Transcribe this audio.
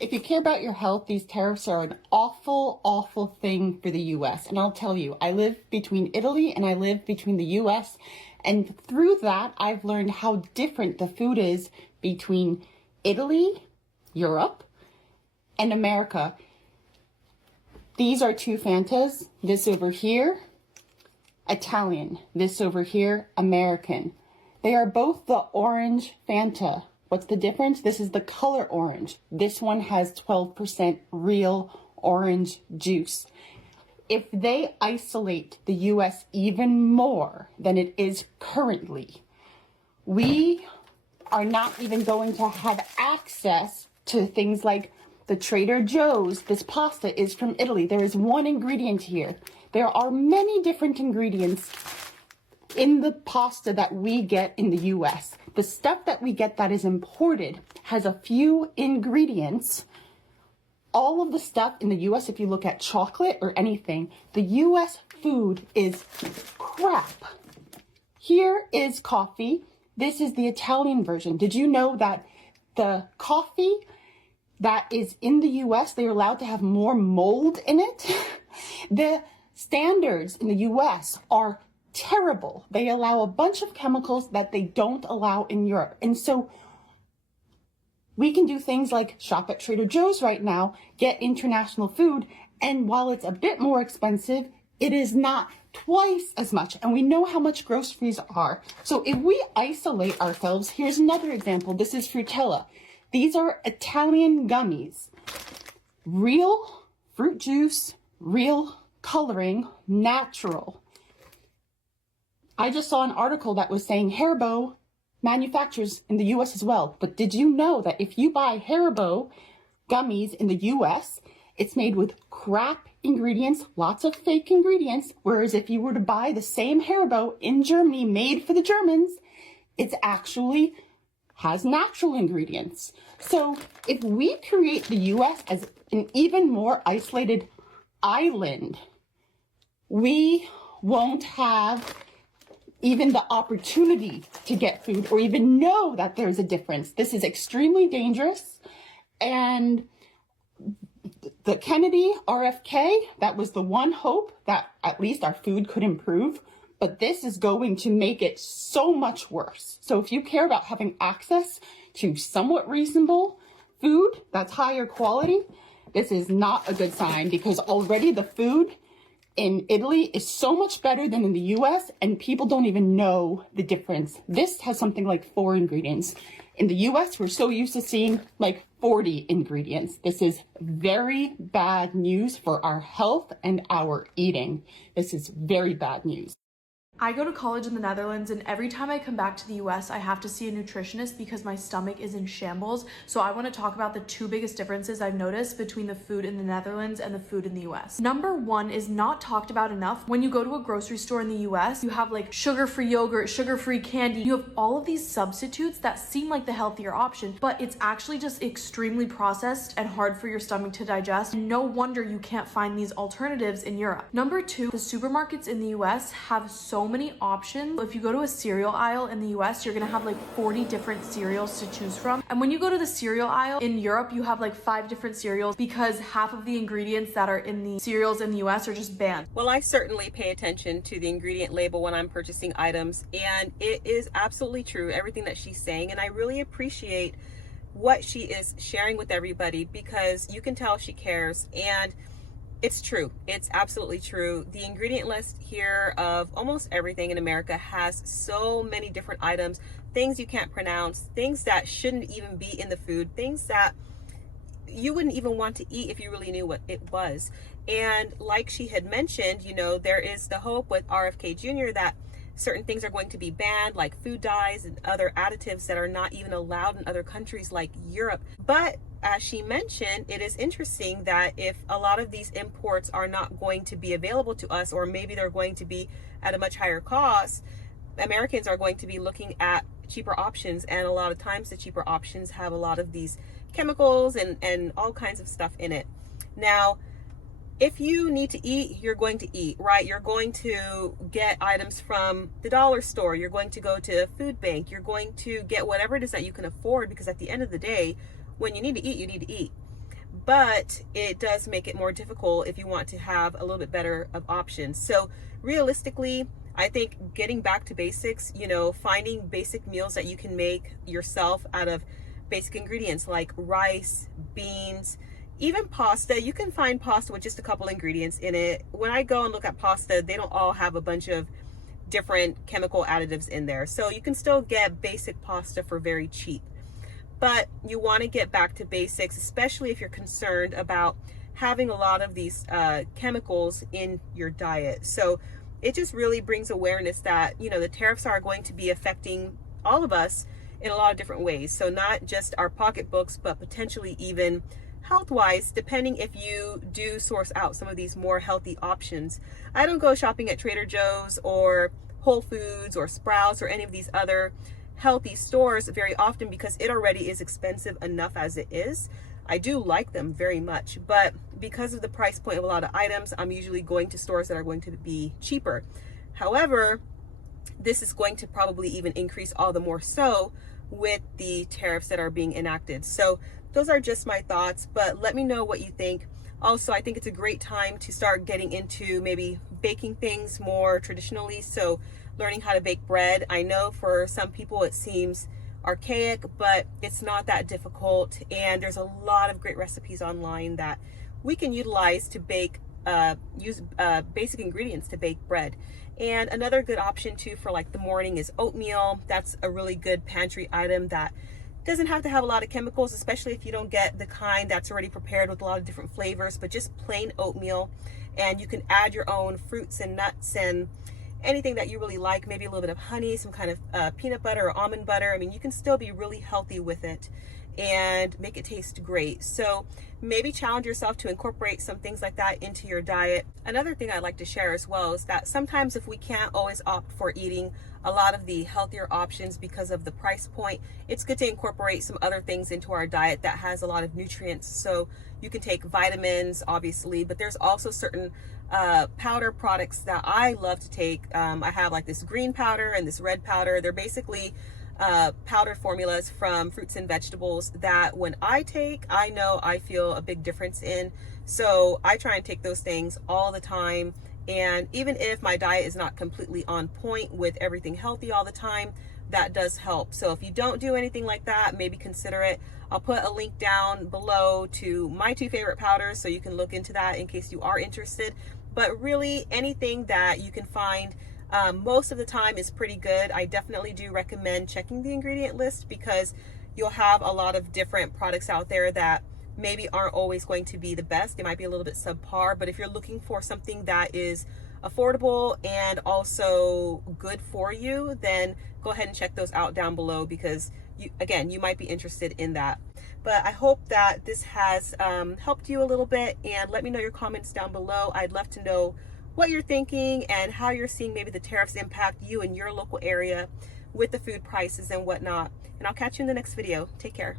If you care about your health, these tariffs are an awful, awful thing for the US. And I'll tell you, I live between Italy and I live between the US. And through that, I've learned how different the food is between Italy, Europe, and America. These are two Fantas. This over here, Italian. This over here, American. They are both the orange Fanta. What's the difference? This is the color orange. This one has 12% real orange juice. If they isolate the US even more than it is currently, we are not even going to have access to things like the Trader Joe's. This pasta is from Italy. There is one ingredient here. There are many different ingredients in the pasta that we get in the US. The stuff that we get that is imported has a few ingredients. All of the stuff in the US, if you look at chocolate or anything, the US food is crap. Here is coffee. This is the Italian version. Did you know that the coffee that is in the US, they're allowed to have more mold in it? The standards in the US are terrible. They allow a bunch of chemicals that they don't allow in Europe. And so we can do things like shop at Trader Joe's right now, get international food, and while it's a bit more expensive, it is not twice as much. And we know how much groceries are. So if we isolate ourselves, here's another example. This is Frutella. These are Italian gummies. Real fruit juice, real coloring, natural. I just saw an article that was saying Haribo manufactures in the US as well. But did you know that if you buy Haribo gummies in the US, it's made with crap ingredients, lots of fake ingredients, whereas if you were to buy the same Haribo in Germany made for the Germans, it's actually has natural ingredients. So if we create the US as an even more isolated island, we won't have even the opportunity to get food or even know that there's a difference. This is extremely dangerous. And the Kennedy RFK, that was the one hope that at least our food could improve. But this is going to make it so much worse. So if you care about having access to somewhat reasonable food that's higher quality, this is not a good sign, because already the food in Italy is so much better than in the US, and people don't even know the difference. This has something like 4 ingredients. In the US, we're so used to seeing like 40 ingredients. This is very bad news for our health and our eating. This is very bad news. I go to college in the Netherlands, and every time I come back to the US, I have to see a nutritionist because my stomach is in shambles. So I want to talk about the 2 biggest differences I've noticed between the food in the Netherlands and the food in the US. Number 1 is not talked about enough. When you go to a grocery store in the US, you have like sugar-free yogurt, sugar-free candy. You have all of these substitutes that seem like the healthier option, but it's actually just extremely processed and hard for your stomach to digest. And no wonder you can't find these alternatives in Europe. Number 2, the supermarkets in the US have so many options. If you go to a cereal aisle in the US, you're gonna have like 40 different cereals to choose from. And when you go to the cereal aisle in Europe, you have like 5 different cereals because half of the ingredients that are in the cereals in the US are just banned. Well, I certainly pay attention to the ingredient label when I'm purchasing items, and it is absolutely true, everything that she's saying, and I really appreciate what she is sharing with everybody, because you can tell she cares. And it's true. It's absolutely true. The ingredient list here of almost everything in America has so many different items, things you can't pronounce, things that shouldn't even be in the food, things that you wouldn't even want to eat if you really knew what it was. And like she had mentioned, you know, there is the hope with RFK Jr. that certain things are going to be banned, like food dyes and other additives that are not even allowed in other countries like Europe. But as she mentioned, it is interesting that if a lot of these imports are not going to be available to us, or maybe they're going to be at a much higher cost, Americans are going to be looking at cheaper options. And a lot of times the cheaper options have a lot of these chemicals and all kinds of stuff in it. Now, if you need to eat, you're going to eat, right? You're going to get items from the dollar store. You're going to go to a food bank. You're going to get whatever it is that you can afford, because at the end of the day, when you need to eat, you need to eat. but it does make it more difficult if you want to have a little bit better of options. So realistically, I think getting back to basics, you know, finding basic meals that you can make yourself out of basic ingredients like rice, beans, even pasta. You can find pasta with just a couple ingredients in it. When I go and look at pasta, they don't all have a bunch of different chemical additives in there. So you can still get basic pasta for very cheap. But you want to get back to basics, especially if you're concerned about having a lot of these chemicals in your diet. So it just really brings awareness that, you know, the tariffs are going to be affecting all of us in a lot of different ways. So not just our pocketbooks, but potentially even health-wise, depending if you do source out some of these more healthy options. I don't go shopping at Trader Joe's or Whole Foods or Sprouts or any of these other healthy stores very often because it already is expensive enough as it is. I do like them very much, but because of the price point of a lot of items, I'm usually going to stores that are going to be cheaper. However, this is going to probably even increase all the more so with the tariffs that are being enacted. So those are just my thoughts, but let me know what you think. Also, I think it's a great time to start getting into maybe baking things more traditionally. So learning how to bake bread. I know for some people it seems archaic, but it's not that difficult. And there's a lot of great recipes online that we can utilize to bake, use basic ingredients to bake bread. And another good option too for like the morning is oatmeal. That's a really good pantry item that doesn't have to have a lot of chemicals, especially if you don't get the kind that's already prepared with a lot of different flavors, but just plain oatmeal. And you can add your own fruits and nuts and anything that you really like, maybe a little bit of honey, some kind of peanut butter or almond butter. I mean, you can still be really healthy with it and make it taste great. So maybe challenge yourself to incorporate some things like that into your diet. Another thing I'd like to share as well is that sometimes if we can't always opt for eating a lot of the healthier options because of the price point, it's good to incorporate some other things into our diet that has a lot of nutrients. So you can take vitamins, obviously, but there's also certain powder products that I love to take. I have like this green powder and this red powder. They're basically powdered formulas from fruits and vegetables that when I take, I know I feel a big difference in. So I try and take those things all the time. And even if my diet is not completely on point with everything healthy all the time, that does help. So if you don't do anything like that, maybe consider it. I'll put a link down below to my 2 favorite powders so you can look into that in case you are interested. But really anything that you can find most of the time is pretty good. I definitely do recommend checking the ingredient list because you'll have a lot of different products out there that maybe aren't always going to be the best. They might be a little bit subpar, but if you're looking for something that is affordable and also good for you, then go ahead and check those out down below because you might be interested in that. But I hope that this has helped you a little bit, and let me know your comments down below. I'd love to know what you're thinking and how you're seeing maybe the tariffs impact you in your local area with the food prices and whatnot. And I'll catch you in the next video. Take care.